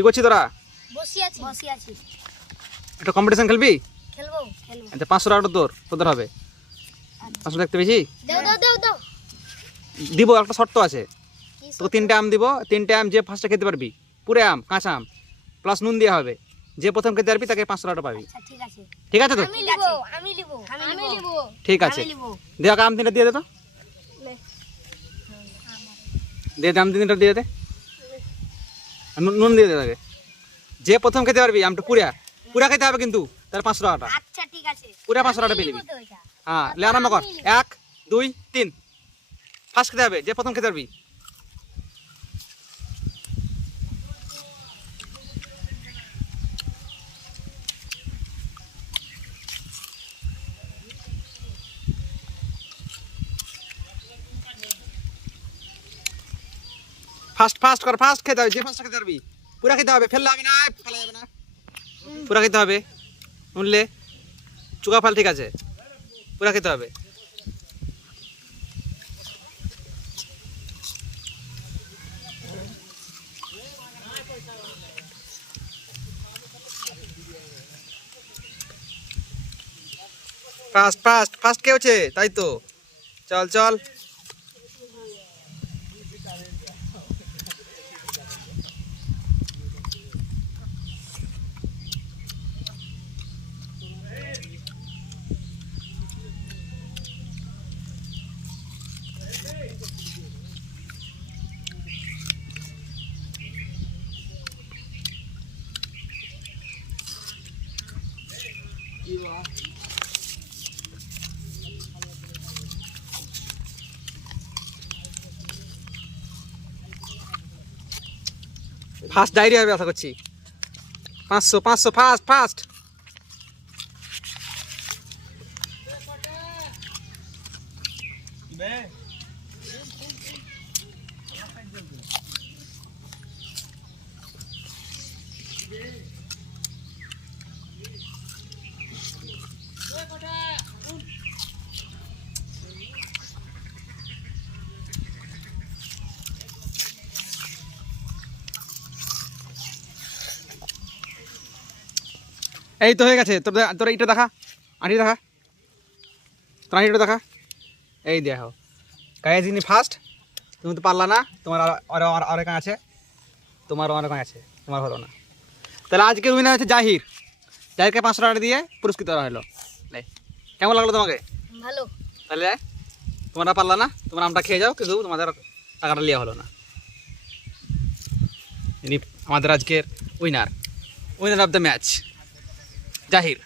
কি করছিস তোরা? বসে আছি। একটা কম্পিটিশন খেলবি? খেলবো। আচ্ছা 500 টাকাটা তোদের হবে। 500 দেখতে পেয়েছি? দাও। দিব, একটা শর্ত আছে। তোকে 3টে আম দিব, 3টে আম যে ফার্স্টে খেতে পারবি, পুরো আম, কাঁচা আম প্লাস নুন দেওয়া হবে। যে প্রথম খেতে পারবি তাকে 500 টাকা পাবি। আচ্ছা ঠিক আছে। ঠিক আছে তো? আমি লিবো। ঠিক আছে, দেখ আম 3টা দিয়ে দে তো। দিয়ে দে আম 3টা দিয়ে দে। নুন দিয়ে দে তাকে। যে প্রথম খেতে পারবি আমটা পুরা খেতে হবে কিন্তু, তার 500 টাকাটা। আচ্ছা ঠিক আছে। পুরা 500 টাকা পেয়ে নিবি। হ্যাঁ, লে আরম্ভ কর। 1 2 3। ফার্স্ট খেতে হবে, যে প্রথম খেতে পারবি। ফার্স্ট কর, ফার্স্ট খেতে হবে, যে ফার্স্ট খেতে পারবি। পুরা খেতে হবে, ফেললে হবে না, ফেলা যাবে না। পুরা খেতে হবে, শুনলে? চুকা ফাল ঠিক আছে, পুরা খেতে হবে। ফার্স্ট কে হচ্ছে? তাই তো, চল। ফার্স্ট ডায়রি হবে আশা করছি। 500 ফার্স্ট। এই তো হয়ে গেছে। তোর এটা দেখা, আঁটি দেখা, তোর আঁটিটা দেখা। এই দেখো গায়ে যিনি ফার্স্ট, তুমি তো পারলা না। তোমার আর এখানে আছে, তোমার এখানে আছে, তোমার হলো না। তাহলে আজকে উইনার হচ্ছে জাহিরকে 500 টাকা দিয়ে পুরস্কৃত করা হলো। কেমন লাগলো তোমাকে? ভালো। তাহলে তোমরা পারলা না, তোমরা আমটা খেয়ে যাও, কিন্তু তোমাদের টাকাটা নেওয়া হলো না। ইনি আমাদের আজকের winner of the match, Zaheer.